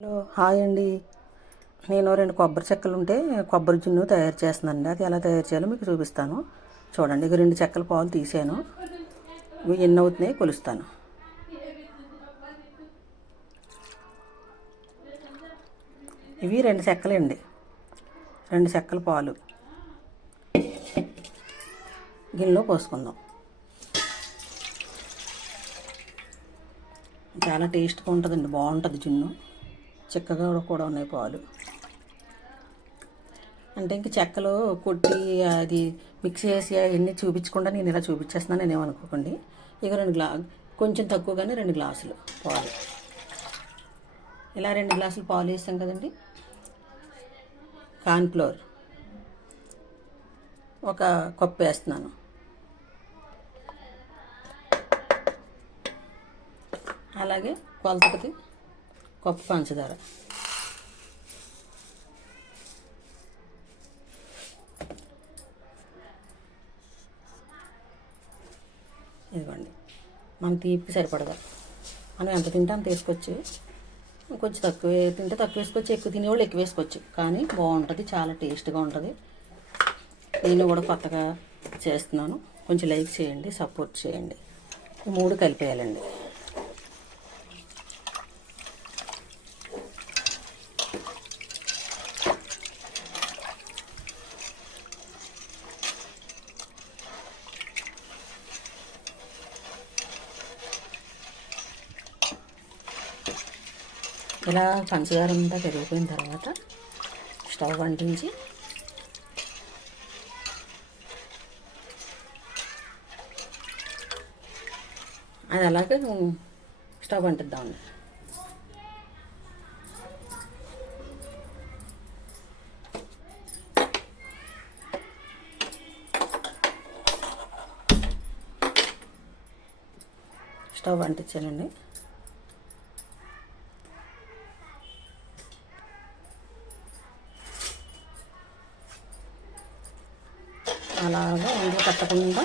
Hello hi అండి. నేను 2 కొబ్బరి చెక్కలు ఉంటే కొబ్బరి జున్ను తయారు చేస్తున్నానండి. అది ఎలా తయారు చేయాలో మీకు చూపిస్తాను. చూడండి, ఇక 2 చెక్కల పాలు తీసాను. ఇవి ఎన్ని అవుతున్నాయి కొలుస్తాను. ఇవి 2 చెక్కలండి. 2 చెక్కల పాలు గిన్నెలో పోసుకుందాం. చాలా టేస్ట్గా ఉంటుందండి, బాగుంటుంది జున్ను. చిక్కగా కూడా ఉన్నాయి పాలు. అంటే ఇంక చెక్కలు కొట్టి అది మిక్స్ చేసి అవన్నీ చూపించకుండా నేను ఇలా చూపించేస్తున్నాను, నేనేమనుకోకండి. ఇక 2 కొంచెం తక్కువగానే 2 గ్లాసులు పాలు. ఇలా 2 గ్లాసులు పాలు వేసాం కదండి. కార్న్ఫ్లోర్ 1 కప్పు వేస్తున్నాను. అలాగే కొలతకి కప్పు పంచదార. ఇదిగోండి, మన తీపికి సరిపడదా. మనం ఎంత తింటే అంత వేసుకోవచ్చు. కొంచెం తక్కువ తింటే తక్కువ వేసుకోవచ్చు, ఎక్కువ తినేవాళ్ళు ఎక్కువ వేసుకోవచ్చు. కానీ బాగుంటుంది, చాలా టేస్ట్గా ఉంటుంది. నేను కూడా కొత్తగా చేస్తున్నాను. కొంచెం లైక్ చేయండి, సపోర్ట్ చేయండి. 3 కలిపేయాలండి. ఇలా పంచదార అంతా కరిగిపోయిన తర్వాత స్టవ్ అంటించి అది అలాగే స్టవ్ అంటిద్దామండి. స్టవ్ అంటించానండి. అలాగా అందులో కట్టకుండా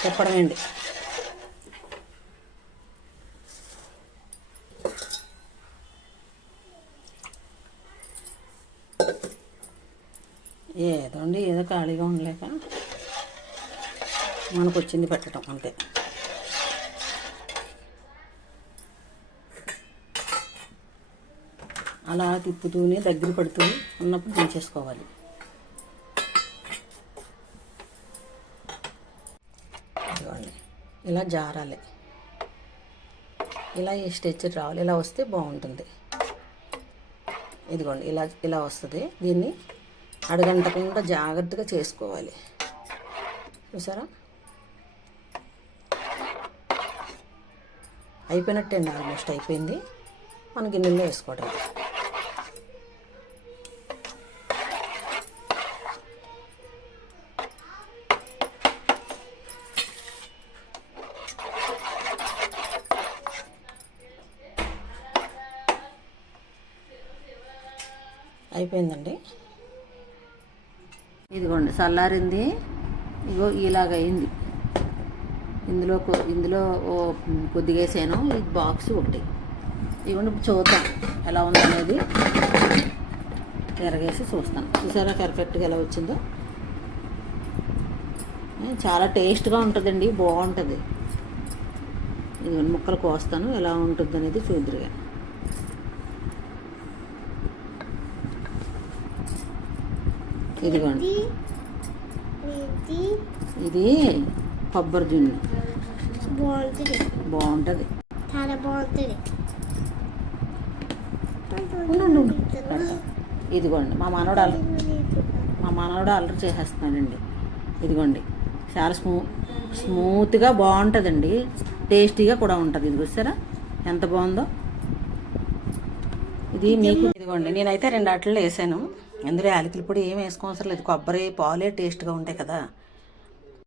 తిప్పడమేండి. ఏదో ఖాళీగా ఉండలేక మనకు వచ్చింది పెట్టడం అంతే. అలా తిప్పుతూనే దగ్గర పడుతూ ఉన్నప్పుడు దించేసుకోవాలి. ఇలా జారాలి, ఇలా ఈ స్ట్రెచర్ రావాలి. ఇలా వస్తే బాగుంటుంది. ఇదిగోండి, ఇలా వస్తుంది. దీన్ని అడగంటకుండా జాగ్రత్తగా చేసుకోవాలి. చూసారా, అయిపోయినట్టే అండి. ఆల్మోస్ట్ అయిపోయింది. మన గిన్నెలో వేసుకోవడం. అయిపోయిందండి. ఇదిగోండి, చల్లారింది. ఇగో ఇలాగయింది. ఇందులో కొద్దిగా వేసాను. ఇది బాక్స్ ఒకటి. ఇదిగోండి, చూద్దాం ఎలా ఉందనేది. తిరగేసి చూస్తాను. చూసారా పర్ఫెక్ట్గా ఎలా వచ్చిందో. చాలా టేస్ట్గా ఉంటుందండి, బాగుంటుంది. ఇదిగోండి, ముక్కలు కోస్తాను. ఎలా ఉంటుంది అనేది చూద్దురుగా. ఇదిగోండి, ఇది కొబ్బరి జున్ను. బాగుంటుంది, చాలా బాగుంటుంది. ఇదిగోండి, మా మనవడు అల్లరి చేసేస్తున్నాడండి. ఇదిగోండి, చాలా స్మూత్గా బాగుంటుందండి. టేస్టీగా కూడా ఉంటుంది. ఇది చూసారా ఎంత బాగుందో. ఇది మీకు ఇదిగోండి, నేనైతే 2 అట్లు వేసాను. అందులో యాలకుల పొడి ఏం వేసుకోవసరం లేదు. కొబ్బరి పాలే టేస్ట్గా ఉంటాయి కదా.